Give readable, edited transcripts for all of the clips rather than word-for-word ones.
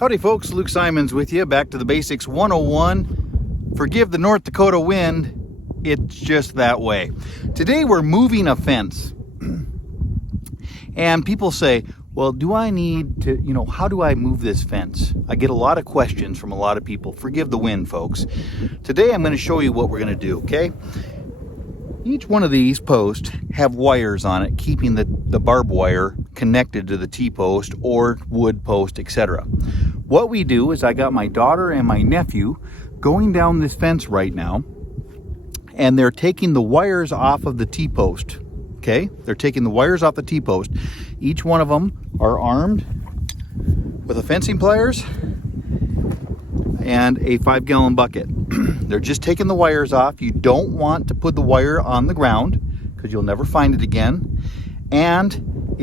Howdy folks, Luke Simons with you. Back to the Basics 101. Forgive the North Dakota wind, it's just that way. Today we're moving a fence. And people say, well, do I need to, how do I move this fence? I get a lot of questions from a lot of people. Forgive the wind, folks. Today I'm going to show you what we're going to do, okay? Each one of these posts have wires on it, keeping the barbed wire connected to the T-post or wood post, etc. What we do is I got my daughter and my nephew going down this fence right now, and they're taking the wires off of the T-post. Okay, they're taking the wires off the T-post. Each one of them are armed with a fencing pliers and a 5-gallon bucket. They're just taking the wires off. You don't want to put the wire on the ground because you'll never find it again. And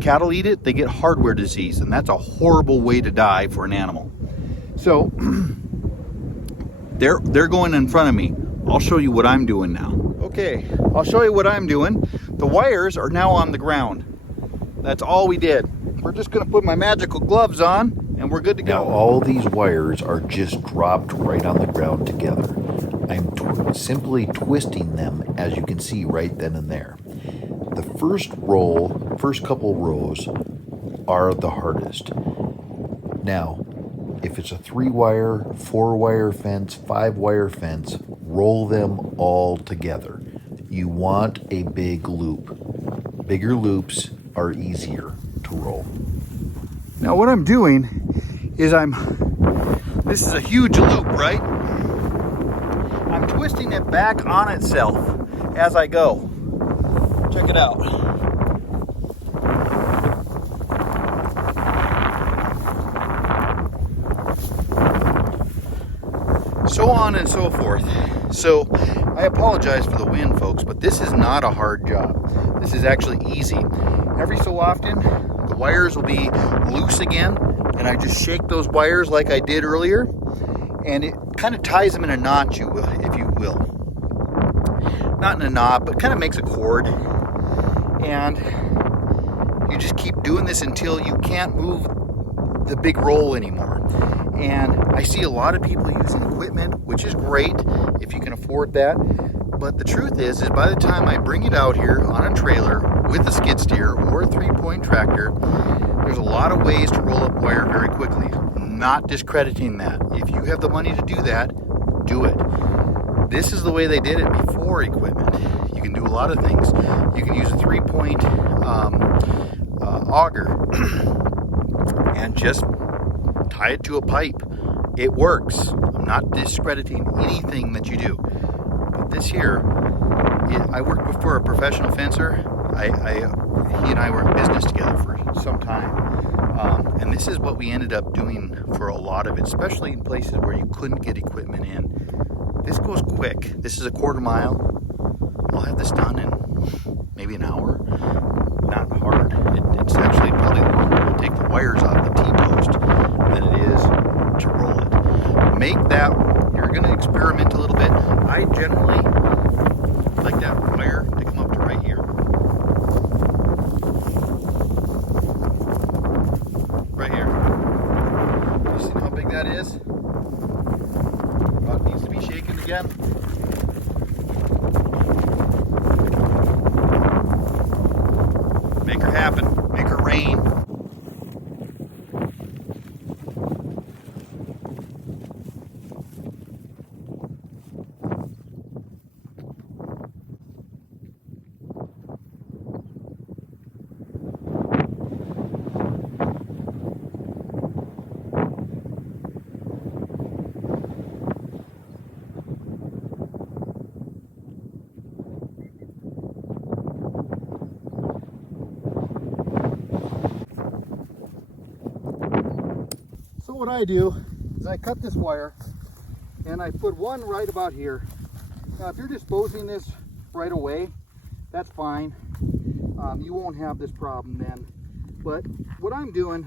cattle eat it, they get hardware disease, and that's a horrible way to die for an animal. So they're going in front of me. I'll show you what I'm doing now. Okay, I'll show you what I'm doing. The wires are now on the ground. That's all we did. We're just gonna put my magical gloves on and we're good to go. Now all these wires are just dropped right on the ground together. I'm simply twisting them, as you can see right then and there. The first couple rows are the hardest. Now, if it's a 3-wire, 4-wire fence, 5-wire fence, roll them all together. You want a big loop. Bigger loops are easier to roll. Now what I'm doing is this is a huge loop, right? I'm twisting it back on itself as I go. Check it out. So on and so forth. So I apologize for the wind, folks, but this is not a hard job. This is actually easy. Every so often, the wires will be loose again, and I just shake those wires like I did earlier, and it kind of ties them in a knot, if you will. Not in a knot, but kind of makes a cord. And you just keep doing this until you can't move the big roll anymore. And I see a lot of people using equipment, which is great if you can afford that. But the truth is by the time I bring it out here on a trailer with a skid steer or a 3-point tractor, there's a lot of ways to roll up wire very quickly. I'm not discrediting that. If you have the money to do that, do it. This is the way they did it before equipment. You can do a lot of things. You can use a 3-point auger and just tie it to a pipe. It works. I'm not discrediting anything that you do. But this here, I worked before a professional fencer. He and I were in business together for some time. And this is what we ended up doing for a lot of it, especially in places where you couldn't get equipment in. This goes quick. This is a 1/4 mile. I'll have this done in maybe an hour. Not hard. It's actually probably longer to take the wires off the T-post than it is to roll it. Make that, you're going to experiment a little bit. I generally like that wire to come up to right here. Right here. You see how big that is? Well, it needs to be shaken again. Make her happen. Make her rain. So what I do is I cut this wire and I put one right about here. Now if you're disposing this right away, that's fine. You won't have this problem then. But what I'm doing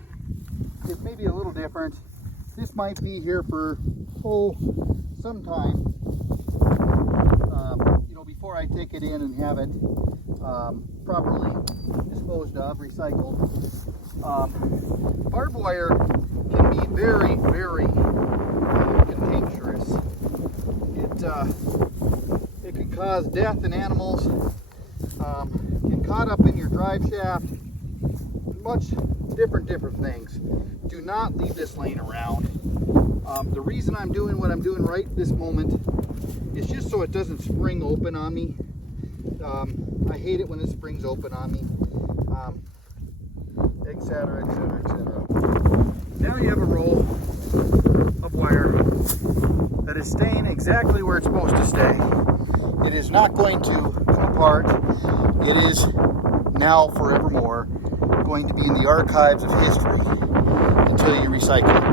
is maybe a little different. This might be here for some time. Before I take it in and have it properly disposed of, recycled. Barbed wire can can be very, very cantankerous. It can cause death in animals, get caught up in your drive shaft, much different things. Do not leave this laying around. The reason I'm doing what I'm doing right this moment is just so it doesn't spring open on me. I hate it when it springs open on me, etc., etc., etc. Now you have a roll of wire that is staying exactly where it's supposed to stay. It is not going to come apart. It is now forevermore going to be in the archives of history until you recycle it.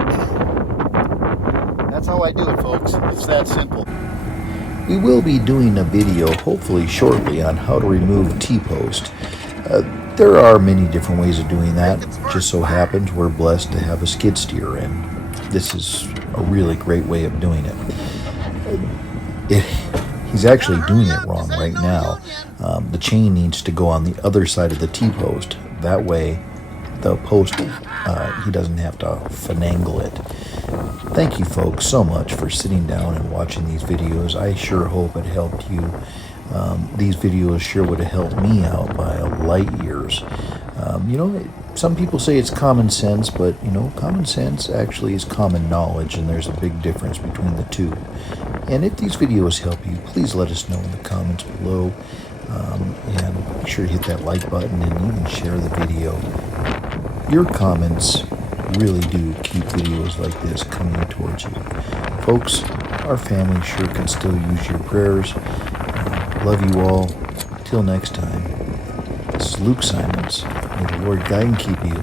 That's how I do it, folks. It's that simple. We will be doing a video hopefully shortly on how to remove T-post. There are many different ways of doing that. Just so happens we're blessed to have a skid steer, and this is a really great way of doing it. He's actually doing it wrong right now. The chain needs to go on the other side of the T-post. That way the post, he doesn't have to finagle it. Thank you folks so much for sitting down and watching these videos. I sure hope it helped you. These videos sure would have helped me out by light years. Some people say it's common sense, but common sense actually is common knowledge, and there's a big difference between the two. And if these videos help you, please let us know in the comments below. And make sure to hit that like button and even share the video. Your comments really do keep videos like this coming towards you. Folks, our family sure can still use your prayers. Love you all. Till next time. This is Luke Simons. May the Lord guide and keep you.